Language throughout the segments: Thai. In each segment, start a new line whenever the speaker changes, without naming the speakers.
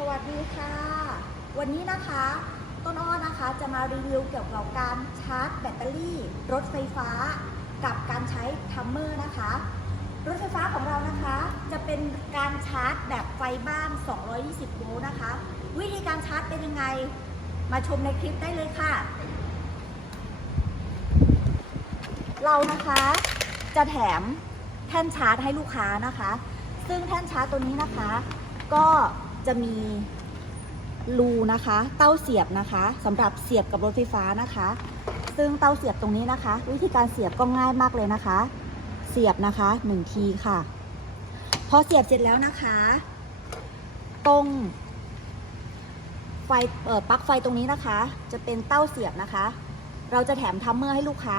สวัสดีค่ะ วันนี้นะคะ ต้นอ้อนะคะจะมารีวิวเกี่ยวกับการชาร์จแบตเตอรี่ รถไฟฟ้า กับการใช้ทัมเมอร์นะคะ รถไฟฟ้าของเรานะคะ จะเป็นการชาร์จแบบไฟบ้าน 220 โวลต์นะคะ วิธีการชาร์จเป็นยังไง มาชมในคลิปได้เลยค่ะ เรานะคะจะแถมแท่นชาร์จให้ลูกค้านะคะ ซึ่งแท่นชาร์จตัวนี้นะคะ ก็ จะมีรูนะคะ เต้าเสียบนะคะสำหรับเสียบกับรถไฟฟ้านะคะ ซึ่งเต้าเสียบตรงนี้นะคะ วิธีการเสียบก็ง่ายมากเลยนะคะ เสียบนะคะหนึ่งทีค่ะ พอเสียบเสร็จแล้วนะคะ ตรงไฟเอ่อปลั๊กไฟตรงนี้นะคะ จะเป็นเต้าเสียบนะคะ เราจะแถมทัมเมอร์ให้ลูกค้า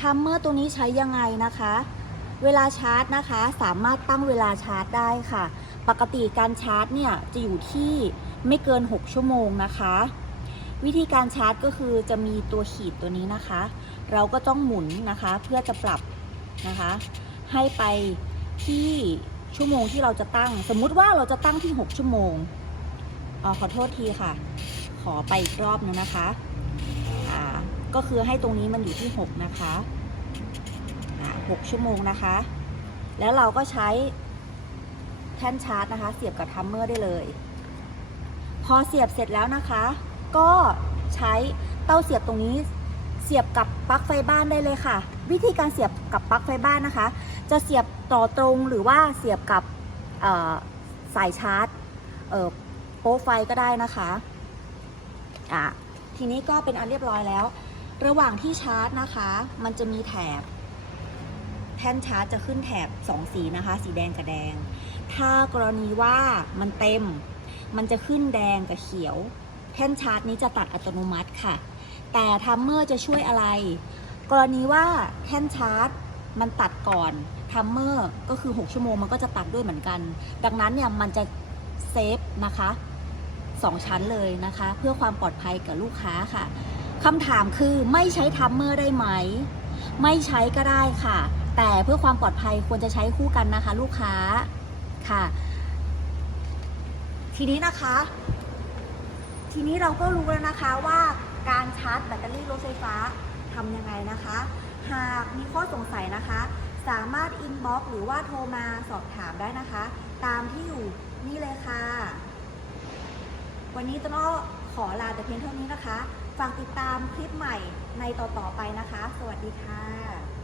ทัมเมอร์ตัวนี้ใช้ยังไงนะคะ เวลาชาร์จนะคะ สามารถตั้งเวลาชาร์จได้ค่ะ ปกติการชาร์จเนี่ยจะอยู่ที่ไม่เกิน 6 ชั่วโมงนะคะ วิธีการชาร์จก็คือจะมีตัวขีดตัวนี้นะคะ เราก็ต้องหมุนนะคะเพื่อจะปรับนะคะ ให้ไปที่ชั่วโมงที่เราจะตั้ง สมมุติว่าเราจะตั้งที่ 6 ชั่วโมงออขอโทษทีค่ะ ขอไปอีกรอบนึงนะคะอ่าก็คือให้ตรงนี้มันอยู่ที่ 6 นะคะอ่า6ชั่วโมงนะคะ แล้วเราก็ใช้ แท่นชาร์จนะคะ เสียบกับทัมเมอร์ได้เลย พอเสียบเสร็จแล้วนะคะ ก็ใช้เต้าเสียบตรงนี้เสียบกับปลั๊กไฟบ้านได้เลยค่ะ วิธีการเสียบกับปลั๊กไฟบ้านนะคะ จะเสียบต่อตรงหรือว่าเสียบกับสายชาร์จโป๊ไฟก็ได้นะคะอะทีนี้ก็เป็นอันเรียบร้อยแล้ว ระหว่างที่ชาร์จนะคะ มันจะมีแถบ แท่นชาร์จจะขึ้นแถบ 2 สีนะคะ สีแดงกับแดง ถ้ากรณีว่ามันเต็ม มันจะขึ้นแดงกับเขียว แท่นชาร์จนี้จะตัดอัตโนมัติค่ะ แต่ทัมเมอร์จะช่วยอะไร กรณีว่าแท่นชาร์จมันตัดก่อนทัมเมอร์ก็คือ 6 ชั่วโมงมันก็จะตัดด้วยเหมือนกัน ดังนั้นเนี่ยมันจะเซฟนะคะ2 ชั้นเลยนะคะ เพื่อความปลอดภัยกับลูกค้าค่ะคำถามคือไม่ใช้ทัมเมอร์ได้ไหม ไม่ใช้ก็ได้ค่ะ แต่เพื่อความปลอดภัยควรจะใช้คู่กันนะคะ ลูกค้า ค่ะ ทีนี้นะคะ ทีนี้เราก็รู้แล้วนะคะว่าการชาร์จแบตเตอรี่รถไฟฟ้าทำยังไงนะคะ หากมีข้อสงสัยนะคะ สามารถอินบ็อกหรือว่าโทรมาสอบถามได้นะคะ ตามที่อยู่นี่เลยค่ะ วันนี้ต้นอ้อขอลาแต่เพียงเท่านี้นะคะ ฝากติดตามคลิปใหม่ในต่อๆไปนะคะ สวัสดีค่ะ